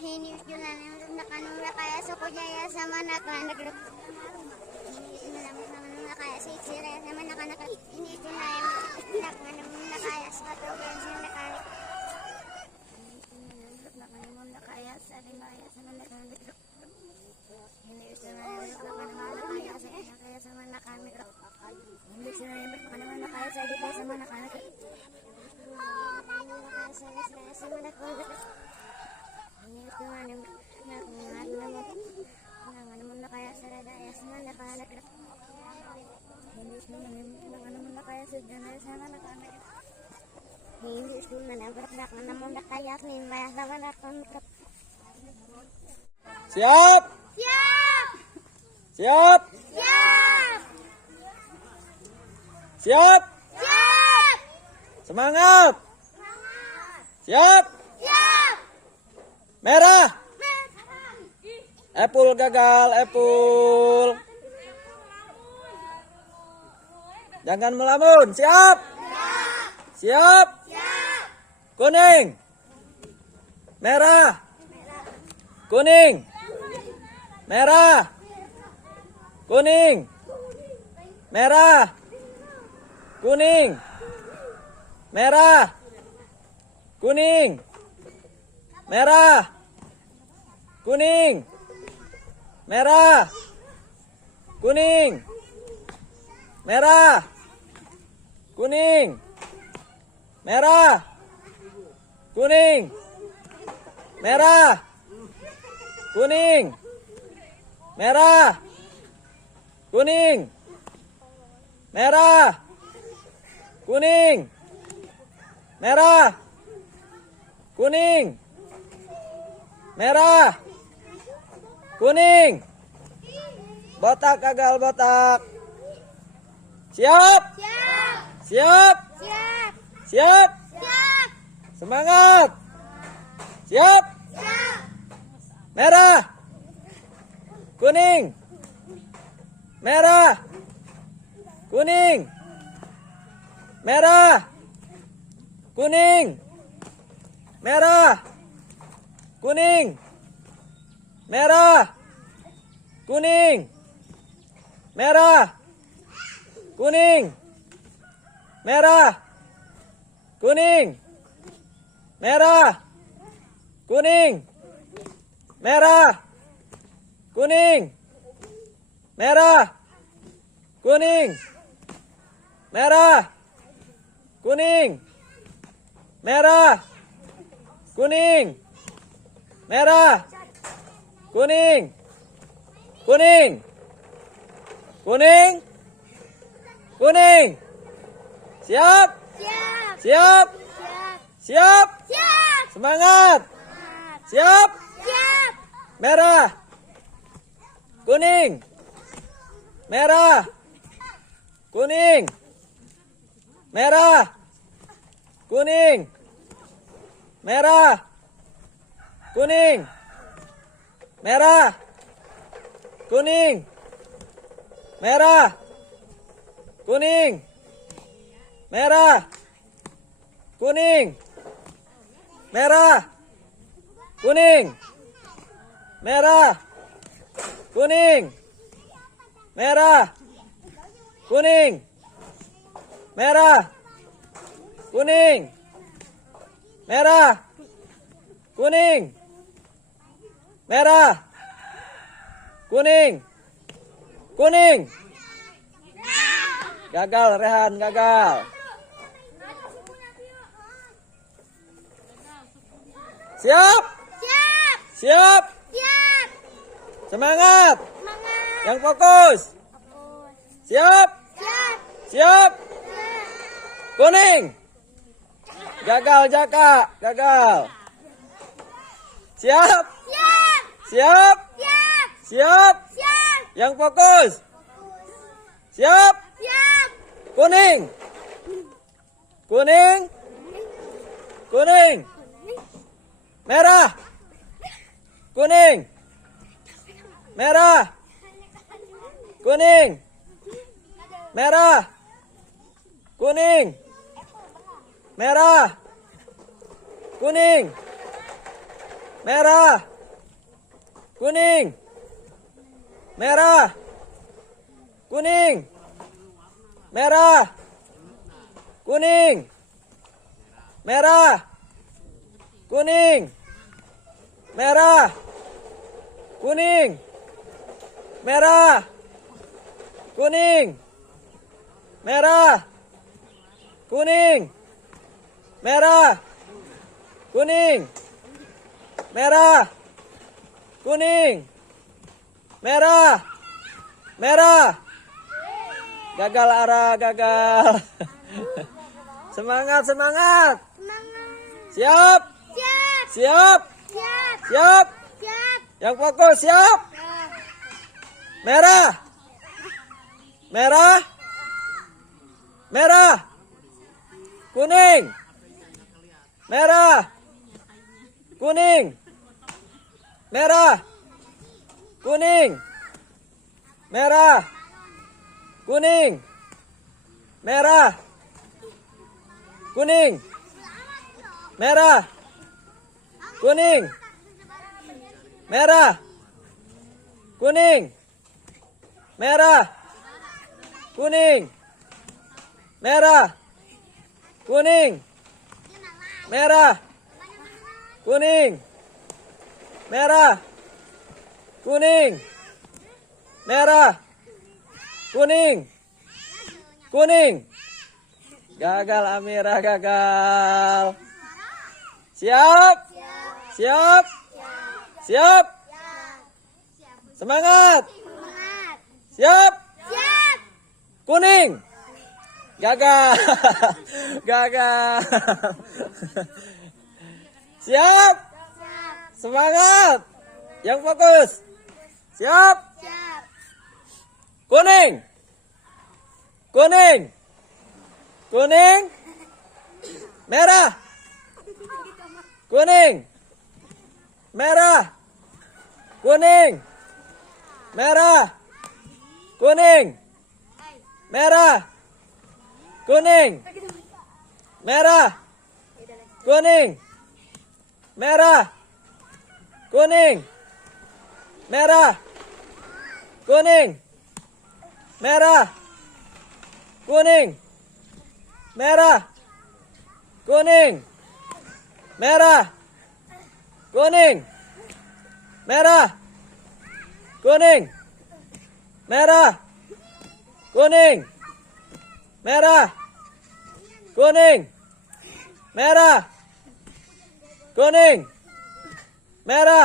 Ini jalan yang nakanura kaya suku jaya sama anak-anak. Ini kaya si Cire sama anak-anak. Ini jalan yang nakanura kaya suku jaya sama anak-anak. Ini kaya sari maya sama anak-anak. Ini jalan yang nakanura kaya sama anak-anak. Ini jalan yang nakanura kaya sari maya sama anak-anak. Sama anak-anak. Ini cuma namun kayak serada ya sama anak-anak. Ini cuma kayak sejenis sama anak-anak. Ini cuma namun kayak nih banyak sama anak-anak. Siap? Siap. Siap? Siap. Siap? Siap. Semangat? Siap? Siap. Merah. Epul gagal, Epul. Jangan melamun. Siap? Siap? Kuning. Merah. Kuning. Merah. Kuning. Merah. Kuning. Merah. Kuning. Merah. Kuning. Merah. Kuning. Merah. Kuning. Merah. Kuning. Merah. Kuning. Merah. Kuning. Merah. Kuning. Merah. Kuning. Merah. Kuning. Botak gagal, botak. Siap? Siap. Siap? Siap. Siap? Siap. Semangat. Siap? Siap. Merah. Kuning. Merah. Kuning. Merah. Kuning. Merah. Kuning. Merah. Kuning. Merah. Kuning. Merah. Kuning. Merah. Kuning. Merah. Kuning. Merah. Kuning. Merah. Kuning. Merah. Kuning. Merah. Kuning. Kuning. Kuning. Kuning. Siap? Siap. Siap? Siap. Siap? Siap. Semangat. Siap? Siap. Merah. Kuning. Merah. Kuning. Merah. Kuning. Merah. Kuning. Merah. Kuning. Merah. Kuning. Merah. Kuning. Merah. Kuning. Merah. Kuning. Merah. Kuning. Merah. Kuning. Merah. Kuning. Merah. Kuning. Kuning. Gagal, Rehan, gagal. Siap? Siap. Siap? Siap. Semangat. Semangat. Yang fokus. Siap? Siap. Siap? Siap. Kuning. Gagal, Jaka. Gagal. Siap? Siap. Siap? Siap. Siap? Siap. Yang fokus. Siap? Siap. Kuning. Kuning. Kuning. merah, kuning, merah, kuning, merah, kuning, merah, kuning, merah, kuning, merah, kuning, merah, kuning, merah, kuning, merah, kuning, merah, kuning, merah, kuning, merah, kuning, merah, kuning, merah, merah. Gagal arah, gagal. Semangat, semangat. Siap, Siap. siap, Siap. siap. Siap. Yang fokus, siap. Merah, merah, merah, kuning, merah, kuning, merah, kuning, merah, kuning, merah, kuning, merah, kuning, merah, kuning, merah, kuning, merah, kuning, merah, kuning, merah, kuning, merah, kuning, kuning. Gagal Amira, gagal. Siap, siap, siap. Semangat. Semangat. Siap. Siap. Kuning. Gagal. Gagal. Siap. Siap. Semangat. Yang fokus. Siap. Siap. Kuning. Kuning. Kuning. Merah. Kuning. Merah. Kuning. Merah. Kuning. Merah. Kuning. Merah. Kuning. Merah. Kuning. Merah. Kuning. Merah. Kuning. Merah. Kuning. Merah. Kuning. Merah. Kuning. Merah. Kuning. Merah. Kuning. Merah. Kuning. Merah.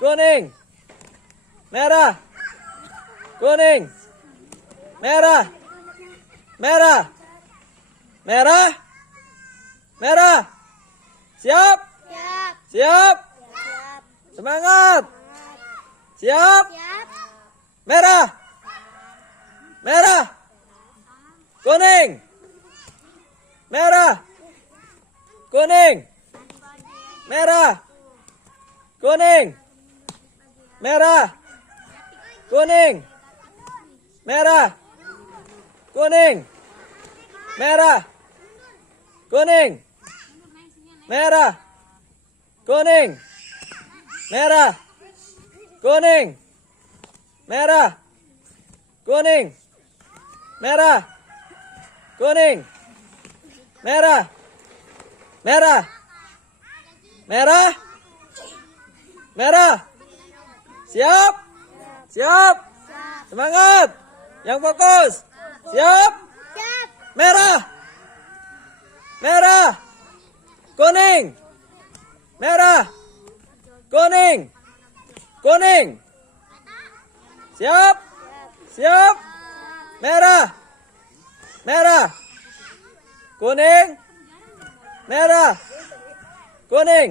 Kuning. Merah. Kuning. Merah. Merah. Merah. Merah. Siap. Siap. Siap. Siap. Semangat. Siap. Siap. Merah. Merah. Kuning. Merah. Kuning. Merah. Kuning. Merah. Kuning. Merah. Kuning. Merah. Kuning. Merah. Kuning. Merah. Kuning. Merah. Kuning. Merah. Kuning. Merah. Merah. Merah. Merah. Siap. Siap. Semangat. Yang fokus. Siap. Siap. Merah. Merah. Kuning. Merah. Kuning. Kuning. Siap. Siap. Merah. Merah. Kuning. Merah. Kuning.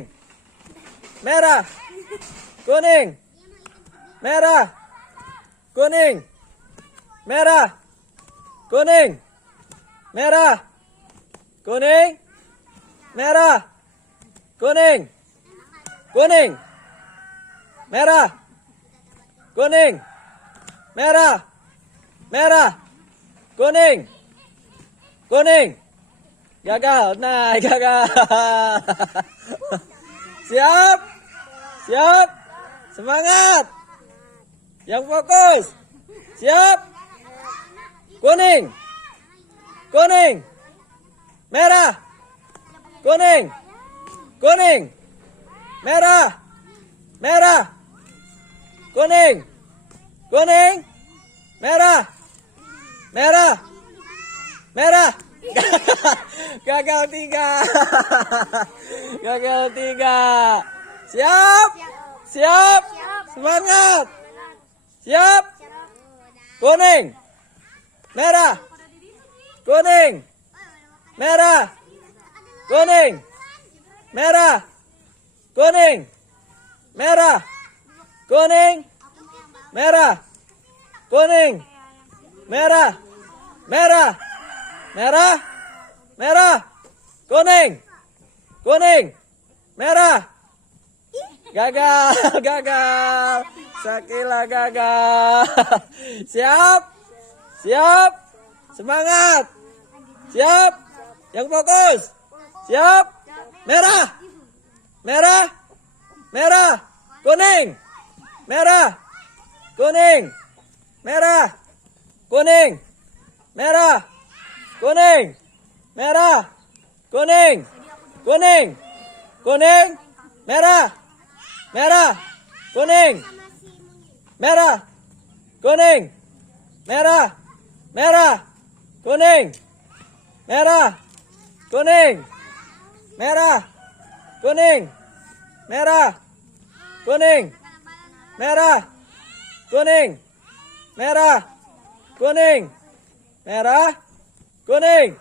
Merah. Kuning. Merah. Kuning. Merah. Kuning. Merah. Kuning. Merah. Kuning. kuning, merah, kuning, merah, merah, kuning, kuning. Gagal, nah gagal. Siap, siap, semangat. Yang fokus, siap, kuning, kuning, merah, kuning, kuning, merah, merah, kuning, kuning, merah, merah, merah. Gagal 3. Gagal 3. Siap, siap, semangat. Siap, kuning, merah, kuning, merah, kuning, merah, kuning, merah, kuning, merah, kuning, merah, merah, merah, merah, kuning, kuning, merah. Gagal, gagal. Sakila gagal. Siap, siap, semangat. Siap, yang fokus. Siap, merah, merah, merah, kuning, merah, kuning, merah, kuning, merah, kuning, merah, kuning, kuning, kuning, merah, merah, kuning, merah, kuning, merah, merah, kuning, merah, kuning, merah, kuning, merah, kuning, merah, kuning, merah, kuning, merah, kuning,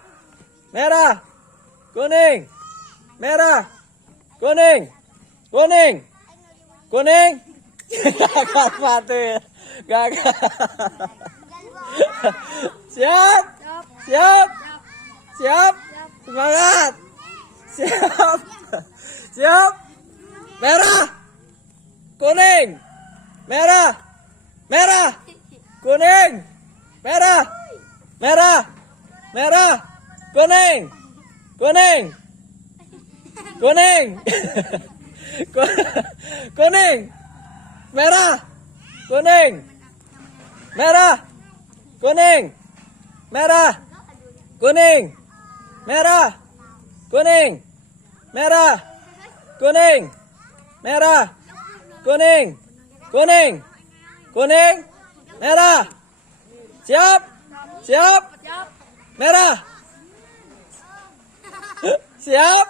merah, kuning, merah, kuning, kuning, kuning. Gagal mati. Gagal. Siap, siap, siap, semangat. Siap, siap, merah, kuning, merah, merah, kuning, merah, merah, merah, kuning, kuning, kuning, kuning, merah, kuning, merah, kuning, merah, kuning, merah, kuning, merah, kuning, merah, kuning, kuning, kuning, merah. Siap, siap, merah. Siap,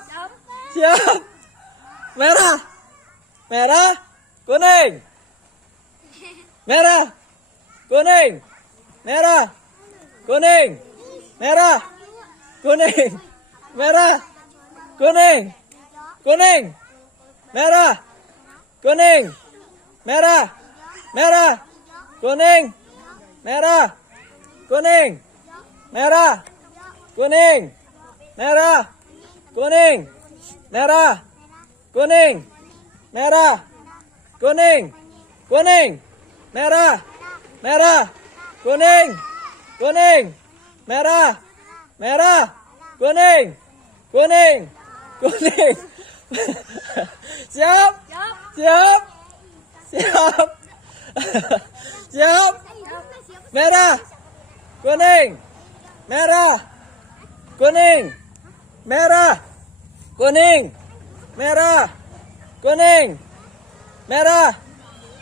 siap, merah, merah, kuning, merah, kuning, merah, kuning, merah, kuning, merah, kuning, kuning, merah, kuning, merah, merah, kuning, merah, kuning, merah, kuning, merah, kuning, merah, kuning, merah, kuning, kuning, merah, merah, kuning, kuning, merah, merah, kuning, kuning, kuning. Siap, siap, siap, siap, merah, kuning, merah, kuning, merah, kuning, merah, kuning, merah,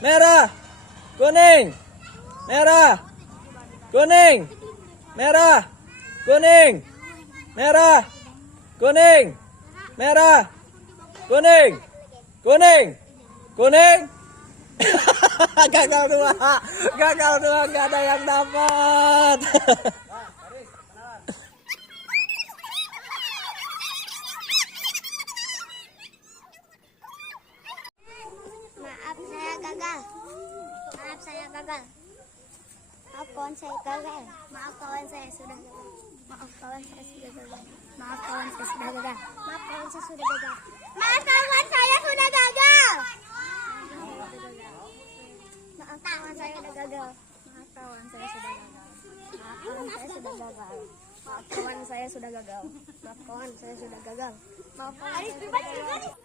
merah, kuning, merah, kuning, merah, kuning, merah, kuning, merah, kuning, kuning, kuning. Gagal 2, gagal 2, nggak ada yang dapat. Maaf saya gagal. Maaf saya gagal. Maaf kawan saya gagal. Maaf kawan saya sudah gagal. Maaf kawan saya sudah gagal. Maaf kawan saya sudah gagal. Maaf kawan saya sudah gagal. Maaf kawan saya sudah gagal. kawan saya udah gagal. Maaf kawan saya sudah gagal. Maaf kawan saya sudah gagal. Maaf kawan saya sudah gagal. Maaf kawan saya sudah gagal. Maaf kawan saya sudah gagal.